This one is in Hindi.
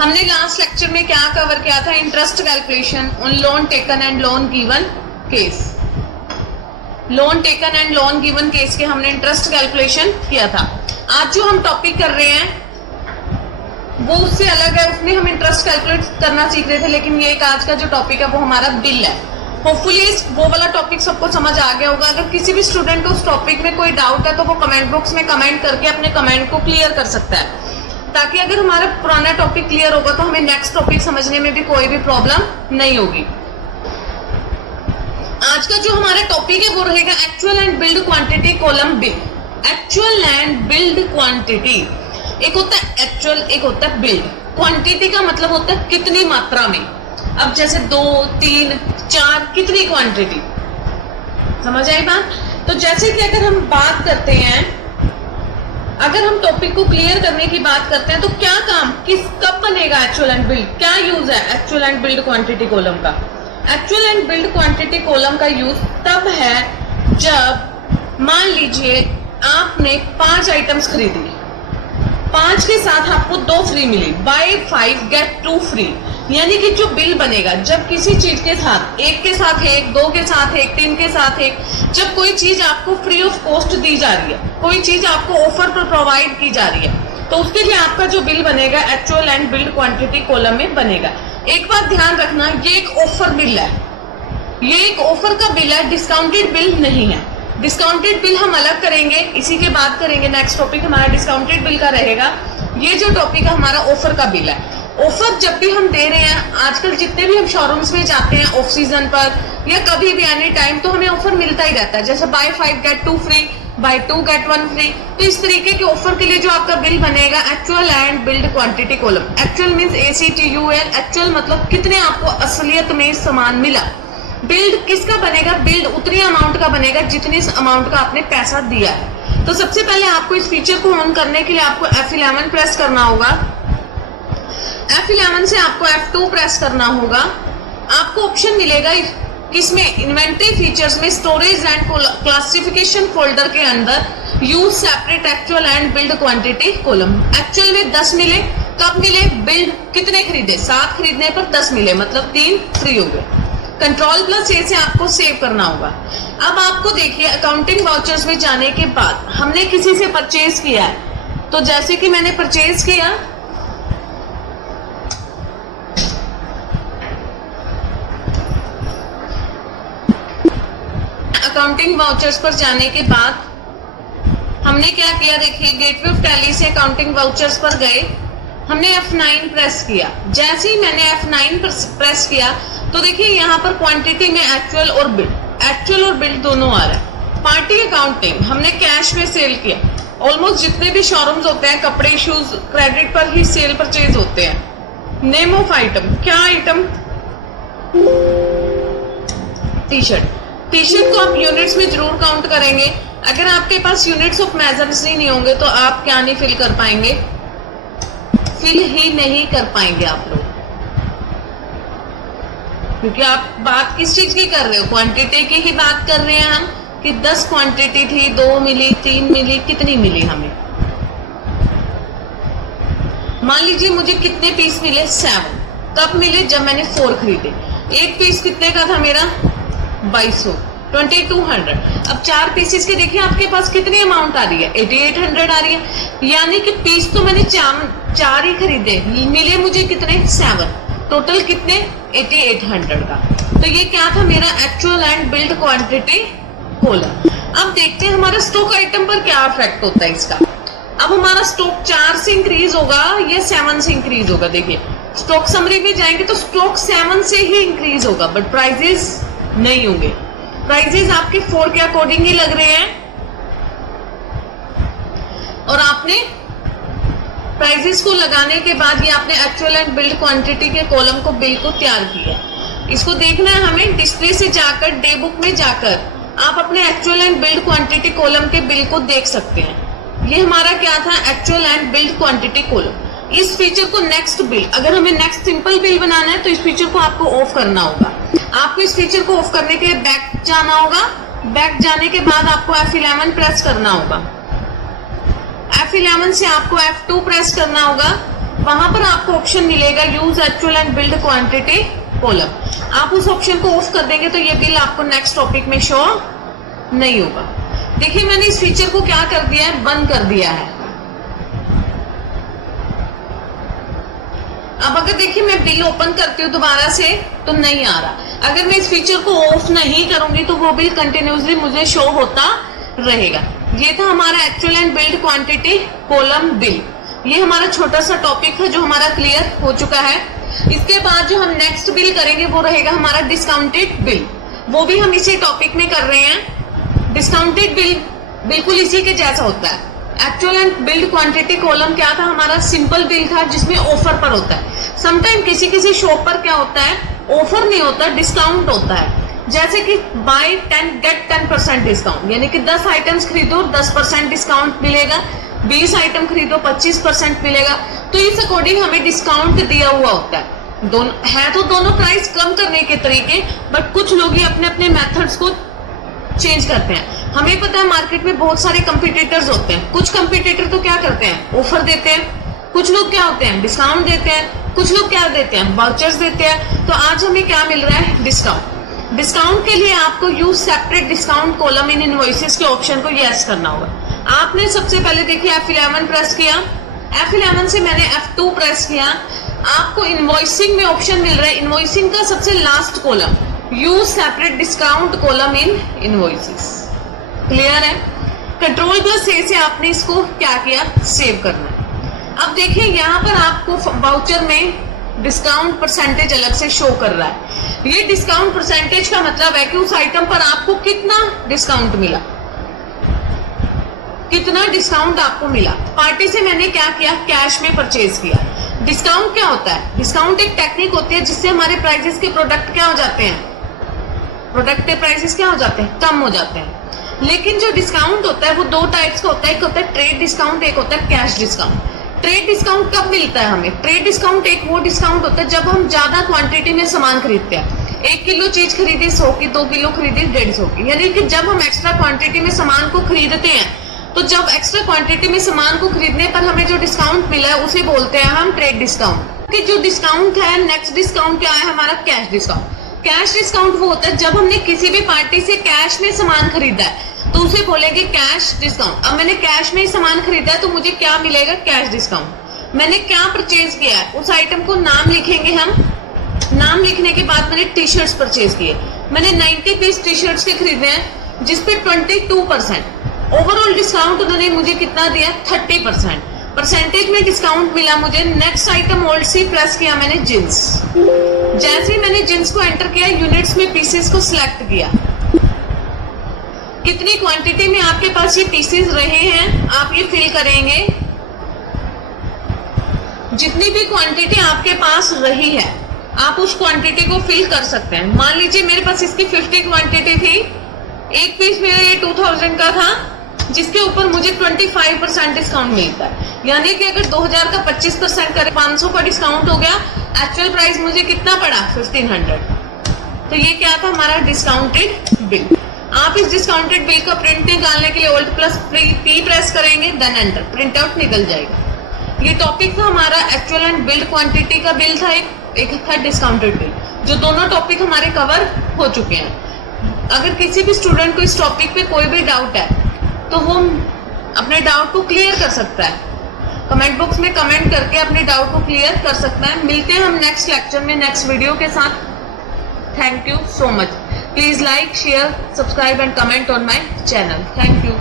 हमने लास्ट लेक्चर में क्या कवर किया था? Interest calculation on loan taken and loan given case. Loan taken and loan given case के हमने इंटरेस्ट कैलकुलेशन किया था। आज जो हम टॉपिक कर रहे हैं वो उससे अलग है, उसमें हम इंटरेस्ट कैलकुलेट करना सीख रहे थे, लेकिन ये एक आज का जो टॉपिक है वो हमारा बिल है। होपफुली वो वाला टॉपिक सबको समझ आ गया होगा। अगर किसी भी स्टूडेंट को उस टॉपिक में कोई डाउट है तो वो कमेंट बॉक्स में कमेंट करके अपने कमेंट को क्लियर कर सकता है, ताकि अगर हमारा पुराना टॉपिक क्लियर होगा तो हमें नेक्स्ट टॉपिक समझने में भी कोई भी प्रॉब्लम नहीं होगी। आज का जो हमारा टॉपिक है वो रहेगा actual and build quantity column bill. Actual and build quantity, एक होता है एक्चुअल, एक होता है बिल्ड। क्वांटिटी का मतलब होता है कितनी मात्रा में। अब जैसे 2, 3, 4 कितनी क्वांटिटी, समझ आई बात? तो जैसे कि अगर हम बात करते हैं, अगर हम टॉपिक को क्लियर करने की बात करते हैं तो क्या काम कब बनेगा एक्चुअल एंड बिल्ड? क्या यूज है actual and build quantity column का? Actual and build quantity column का यूज तब है जब मान लीजिए आपने 5 आइटम्स खरीदी, 5 के साथ आपको 2 फ्री मिली, बाय 5 गेट 2 फ्री। यानी कि जो बिल बनेगा जब किसी चीज के साथ, एक के साथ एक, 2 के साथ एक, 3 के साथ एक, जब कोई चीज आपको फ्री ऑफ कॉस्ट दी जा रही है, कोई चीज आपको ऑफर पर प्रोवाइड की जा रही है, तो उसके लिए आपका जो बिल बनेगा actual and build quantity column में बनेगा। एक बात ध्यान रखना, ये एक ऑफर बिल है, ये एक ऑफर का बिल है, डिस्काउंटेड बिल नहीं है। डिस्काउंटेड बिल हम अलग करेंगे, इसी के बाद करेंगे। नेक्स्ट टॉपिक हमारा डिस्काउंटेड बिल का रहेगा। ये जो टॉपिक है हमारा ऑफर का बिल है। ऑफर जब भी हम दे रहे हैं, आजकल जितने भी हम शोरूम्स में जाते हैं ऑफ सीजन पर या कभी भी एनी टाइम, तो हमें ऑफर मिलता ही रहता है। जैसे buy 5 get 2 free, buy 2 get 1 free. तो इस तरीके के ऑफर के लिए जो आपका बिल बनेगा actual and build quantity column. Actual means ACTUAL, actual मतलब कितने आपको असलियत में सामान मिला। बिल्ड किसका बनेगा? बिल्ड उतनी अमाउंट का बनेगा जितनी अमाउंट का आपने पैसा दिया है। तो सबसे पहले आपको इस फीचर को ऑन करने के लिए आपको F11 प्रेस करना होगा। F11 से आपको F2 प्रेस करना होगा। आपको ऑप्शन मिलेगा किसमें? इन्वेंटरी फीचर्स में स्टोरेज एंड क्लासिफिकेशन फोल्डर के अंदर use separate actual and build quantity column. Actual में 10 मिले, कब मिले? बिल्ड कितने खरीदे? 7 खरीदने पर 10 मिले, मतलब 3 फ्री हो गए। Ctrl+A से आपको सेव करना होगा। अब आपको देखिए अकाउंटिंग वाउचर्स में जाने के बाद हमने किसी से परचेज किया है, तो जैसे कि मैंने परचेज किया, अकाउंटिंग वाउचर्स पर जाने के बाद हमने क्या किया? देखिए गेटवे ऑफ टैली से अकाउंटिंग वाउचर्स पर गए, हमने F9 प्रेस किया। जैसे ही मैंने F9 प्रेस किया तो देखिए यहाँ पर क्वांटिटी में एक्चुअल और बिल्ड दोनों आ रहा है। पार्टी अकाउंटिंग हमने कैश में सेल किया। ऑलमोस्ट जितने भी शोरूम्स होते हैं कपड़े, शूज, क्रेडिट पर ही सेल परचेज होते हैं। नेम ऑफ आइटम, क्या आइटम? टी शर्ट को आप यूनिट्स में जरूर काउंट करेंगे। अगर आपके पास यूनिट्स ऑफ मेजर्स ही नहीं होंगे तो आप क्या नहीं फिल कर पाएंगे? फिल ही नहीं कर पाएंगे आप लोग, क्योंकि आप बात किस चीज की कर रहे हो? क्वांटिटी की ही बात कर रहे हैं हम, कि 10 क्वांटिटी थी, 2 मिली, 3 मिली, कितनी मिली हमें? मान लीजिए मुझे कितने पीस मिले? 7। कब मिले? जब मैंने 4 खरीदे। एक पीस कितने का था मेरा? 2200, 2200। अब 4 पीसेस के देखिए आपके पास कितनी अमाउंट आ रही है? 8800 आ रही है। यानी कि पीस तो मैंने 4 ही खरीदे, मिले मुझे कितने? 7। टोटल कितने? 8800 का। तो ये क्या था? मेरा actual and build quantity column. अब देखते हैं हमारा स्टॉक आइटम पर क्या इफेक्ट होता है इसका। अब हमारा स्टॉक 4 से इंक्रीज होगा या 7 से इंक्रीज होगा? देखिए स्टॉक समरी में जाएंगे तो स्टॉक 7 से ही इंक्रीज होगा, बट प्राइजेस नहीं होंगे। प्राइजेस आपके 4 के अकॉर्डिंग ही लग रहे हैं, और आपने प्राइजेस को लगाने के बाद ये आपने एक्चुअल एंड बिल्ड क्वांटिटी के कॉलम को बिल को तैयार किया। इसको देखना है हमें। डिस्प्ले से जाकर डे बुक में जाकर आप अपने actual and build quantity column के बिल को देख सकते हैं। ये हमारा क्या था? Actual and build quantity column. इस फीचर को नेक्स्ट बिल, अगर हमें नेक्स्ट सिंपल बिल बनाना है तो इस फीचर को आपको ऑफ करना होगा। आपको इस फीचर को ऑफ करने के लिए बैक जाना होगा। बैक जाने के बाद आपको F11 प्रेस करना होगा। F11 से आपको F2 प्रेस करना होगा। वहां पर आपको ऑप्शन मिलेगा use actual and build quantity column. आप उस ऑप्शन को ऑफ कर देंगे तो ये बिल आपको नेक्स्ट टॉपिक में शो नहीं होगा। देखिए मैंने इस फीचर को क्या कर दिया है, बंद कर दिया है। अब अगर देखिए मैं बिल ओपन करती हूँ दोबारा से तो नहीं आ रहा। अगर मैं इस फीचर को ऑफ नहीं करूंगी तो वो बिल कंटिन्यूसली मुझे शो होता रहेगा। ये था हमारा actual and build quantity column bill. ये हमारा छोटा सा टॉपिक है जो हमारा क्लियर हो चुका है। इसके बाद जो हम नेक्स्ट बिल करेंगे वो रहेगा हमारा डिस्काउंटेड बिल। वो भी हम इसी टॉपिक में कर रहे हैं। डिस्काउंटेड बिल बिल्कुल इसी के जैसा होता है। Actual and build quantity column क्या था, हमारा सिंपल बिल था जिसमें ऑफर पर होता है। समटाइम किसी किसी शॉप पर क्या होता है, ऑफर नहीं होता, डिस्काउंट होता है। जैसे कि बाय 10 गेट 10% डिस्काउंट, यानी कि 10 आइटम्स खरीदो 10% डिस्काउंट मिलेगा, 20 आइटम खरीदो 25% मिलेगा। तो इस अकॉर्डिंग हमें डिस्काउंट दिया हुआ होता है। दोनों है तो दोनों प्राइस कम करने के तरीके, बट कुछ लोग ही अपने अपने मेथड्स को चेंज करते हैं। हमें पता है मार्केट में बहुत सारे कंपटीटर्स होते हैं। कुछ कंपटीटर तो क्या करते हैं, ऑफर देते हैं। कुछ लोग क्या होते हैं, डिस्काउंट देते हैं। कुछ लोग क्या देते हैं, वाउचर्स देते हैं। तो आज हमें क्या मिल रहा है, डिस्काउंट। डिस्काउंट के लिए आपको use separate discount column in invoices के ऑप्शन को यस करना होगा। आपने सबसे पहले देखिए F11 प्रेस किया, F11 से मैंने F2 प्रेस किया। आपको इनवॉइसिंग में ऑप्शन मिल रहा है, इनवॉइसिंग का सबसे last column, use separate discount column in invoices. Clear है। Ctrl+A से आपने इसको क्या किया, सेव करना है। अब देखिए यहाँ पर आपको वाउचर में डिस्काउंट परसेंटेज अलग से शो कर रहा है। ये डिस्काउंट परसेंटेज का मतलब है कि उस आइटम पर आपको कितना डिस्काउंट मिला, कितना डिस्काउंट आपको मिला। पार्टी से मैंने क्या किया, कैश में परचेज किया। डिस्काउंट क्या होता है, डिस्काउंट एक टेक्निक होती है जिससे हमारे प्राइसेस के प्रोडक्ट क्या हो जाते हैं, प्रोडक्ट के प्राइसेस क्या हो जाते हैं, कम हो जाते हैं। लेकिन जो डिस्काउंट होता है वो दो टाइप्स का होता है, एक होता है ट्रेड डिस्काउंट, एक होता है कैश डिस्काउंट। ट्रेड डिस्काउंट कब मिलता है हमें, ट्रेड डिस्काउंट एक वो डिस्काउंट होता है जब हम ज्यादा क्वांटिटी में सामान खरीदते हैं। 1 किलो चीज खरीदी 100 की, 2 किलो खरीदी 150 की, यानी कि जब हम एक्स्ट्रा क्वांटिटी में सामान को खरीदते हैं तो जब एक्स्ट्रा क्वांटिटी में सामान को खरीदने पर हमें जो डिस्काउंट मिला है उसे बोलते हैं हम ट्रेड डिस्काउंट। कि जो डिस्काउंट है, नेक्स्ट डिस्काउंट क्या है हमारा, कैश डिस्काउंट। कैश डिस्काउंट वो होता है जब हमने किसी भी पार्टी से कैश में सामान खरीदा है तो उसे बोलेंगे कैश डिस्काउंट। अब मैंने कैश में ही सामान खरीदा है तो मुझे क्या मिलेगा, कैश डिस्काउंट। मैंने क्या परचेज किया है, उस आइटम को नाम लिखेंगे हम। नाम लिखने के बाद मैंने टी शर्ट्स परचेज किए। मैंने 90 पीस टी शर्ट्स के खरीदे हैं जिसपे 22% ओवरऑल डिस्काउंट उन्होंने मुझे कितना दिया, 30% परसेंटेज में डिस्काउंट मिला मुझे। Next item alt C press किया मैंने, जींस। जैसे ही मैंने जींस को एंटर किया, यूनिट्स में पीसेस को सिलेक्ट किया। कितनी क्वांटिटी में आपके पास ये पीसेस रहे हैं आप ये फिल करेंगे। जितनी भी क्वांटिटी आपके पास रही है आप उस क्वांटिटी को फिल कर सकते हैं। मान लीजिए मेरे पास इसकी 50 क्वांटिटी थी, एक पीस मेरा ये 2000 का था जिसके ऊपर मुझे 25% डिस्काउंट मिलता है। यानी कि अगर 2000 का 25% करे 500 का डिस्काउंट हो गया, एक्चुअल प्राइस मुझे कितना पड़ा, 1500। तो ये क्या था हमारा डिस्काउंटेड बिल। आप इस डिस्काउंटेड बिल का प्रिंट निकालने के लिए Alt+P प्रेस करेंगे, देन एंटर, प्रिंट आउट निकल जाएगा। ये टॉपिक था हमारा एक्चुअल एंड बिल्ड क्वांटिटी का बिल था, एक था डिस्काउंटेड बिल। जो दोनों टॉपिक हमारे कवर हो चुके हैं। अगर किसी भी स्टूडेंट को इस टॉपिक पे कोई भी डाउट है तो वो अपने डाउट को क्लियर कर सकता है, कमेंट बॉक्स में कमेंट करके अपने डाउट को क्लियर कर सकता है। मिलते हैं हम नेक्स्ट लेक्चर में नेक्स्ट वीडियो के साथ। Thank you so much. Please like, share, subscribe and comment on my channel. Thank you.